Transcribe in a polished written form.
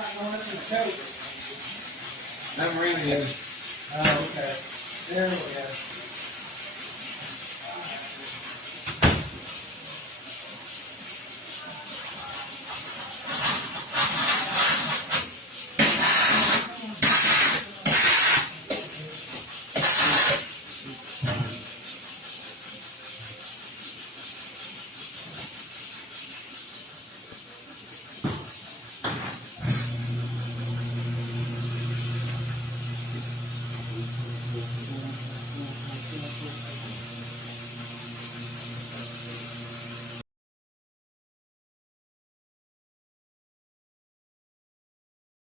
not going up in the coat. That really is. Oh, okay. There we go.